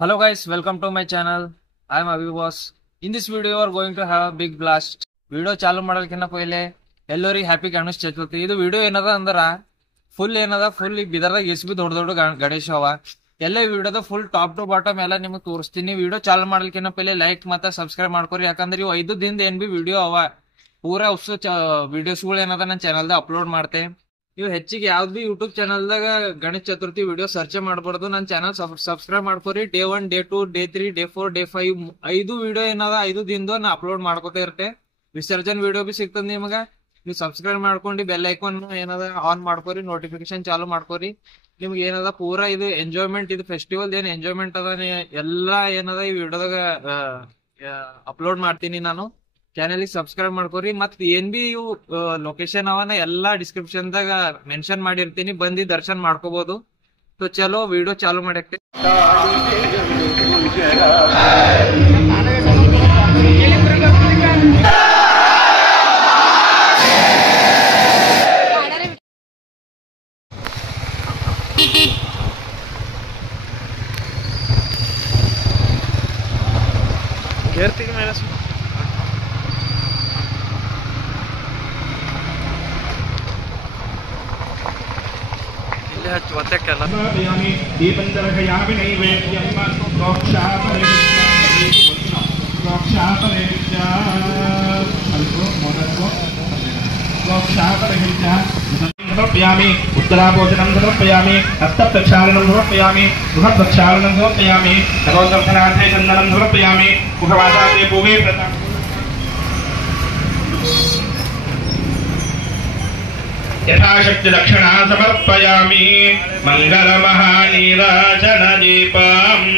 Hello guys, welcome to my channel. I am Avi Boss. In this video, we are going to have a big blast. Video ಚಾಲು ಮಾಡೋದಕ್ಕಿಂತ ಪहिले ಎಲ್ಲರಿಗೂ happy Ganesha Chaturthi. ಇದು video ಏನದ ಅಂದ್ರ full ಈ ಬಿದರ್ದಾಗ SB ದೊಡ್ಡ ಗಣೇಶ ಅವ. ಎಲ್ಲ ವಿಡಿಯೋದ ಫುಲ್ ಟಾಪ್ ಟು ಬಾಟಮ್ ಎಲ್ಲ ನಿಮಗೆ ತೋರಿಸ್ತೀನಿ. ವಿಡಿಯೋ ಚಾಲು ಮಾಡೋದಕ್ಕಿಂತ ಪहिले ಲೈಕ್ ಮತ್ತೆ ಸಬ್ಸ್ಕ್ರೈಬ್ ಮಾಡ್ಕೊರಿ. ಯಾಕಂದ್ರೆ ಇವು 5 ದಿನದ ಏನ್ ಬಿ ವಿಡಿಯೋ ಅವ. ಪೂರಾ ವಿಡಿಯೋಸ್ಗಳು ಏನದ ನನ್ನ ಚಾನಲ್ದಾಗ ಅಪ್ಲೋಡ್ ಮಾಡ್ತೆ. ನೀವು ಹೆಚ್ಚಿಗೆ ಯಾವ್ದು ಬಿ ಯೂಟ್ಯೂಬ್ ಚಾನಲ್ದಾಗ ಗಣೇಶ ಚತುರ್ಥಿ ವಿಡಿಯೋ ಸರ್ಚ್ ಮಾಡಬಾರ್ದು. ನನ್ನ ಚಾನಲ್ ಸಬ್ಸ್ಕ್ರೈಬ್ ಮಾಡ್ಕೊರಿ. Day 1, day 2, day 3, day 4, day 5 5 video ಏನದ 5 ದಿನದ ನಾ ಅಪ್ಲೋಡ್ ಮಾಡ್ಕೋತಾ ಇರ್ತೆ. ವಿಸರ್ಜನ್ ವಿಡಿಯೋ ಬಿ ಸಿಗ್ತದ ನಿಮಗ. ನೀವು ಸಬ್ಸ್ಕ್ರೈಬ್ ಮಾಡ್ಕೊಂಡು ಬೆಲ್ ಐಕಾನ್ ಏನದ ಆನ್ ಮಾಡ್ಕೋರಿ, ನೋಟಿಫಿಕೇಶನ್ ಚಾಲು ಮಾಡ್ಕೋರಿ. ನಿಮ್ಗೆ ಏನದ ಪೂರಾ ಇದು ಎಂಜಾಯ್ಮೆಂಟ್, ಇದು ಫೆಸ್ಟಿವಲ್ ಏನ್ ಎಂಜಾಯ್ಮೆಂಟ್ ಅದ ಎಲ್ಲಾ ಏನದ ಈ ವಿಡಿಯೋದಾಗ ಅಪ್ಲೋಡ್ ಮಾಡ್ತೀನಿ. ನಾನು ಚಾನಲ್ ಸಬ್ಸ್ಕ್ರೈಬ್ ಮಾಡ್ಕೋರಿ. ಮತ್ ಏನ್ ಬಿ ಇವು ಲೊಕೇಶನ್ ಅವನ ಎಲ್ಲಾ ಡಿಸ್ಕ್ರಿಪ್ಷನ್ ದಾಗ ಮೆನ್ಷನ್ ಮಾಡಿರ್ತೀನಿ, ಬಂದಿ ದರ್ಶನ್ ಮಾಡ್ಕೋಬಹುದು. ಸೊ ಚಲೋ ವಿಡಿಯೋ ಚಾಲು ಮಾಡಕ್ಕೆ. उत्तराभोजनं समर्पयामि, हस्तप्रक्षालनं समर्पयामि, मुखप्रक्षालनं समर्पयामि, तदोदर्शनार्थे चन्दनं समर्पयामि, मुखवासार्थे भुवे प्रसादं यथाशक्ति दक्षिणा समर्पयामि. मङ्गलमहानीराजनदीपम्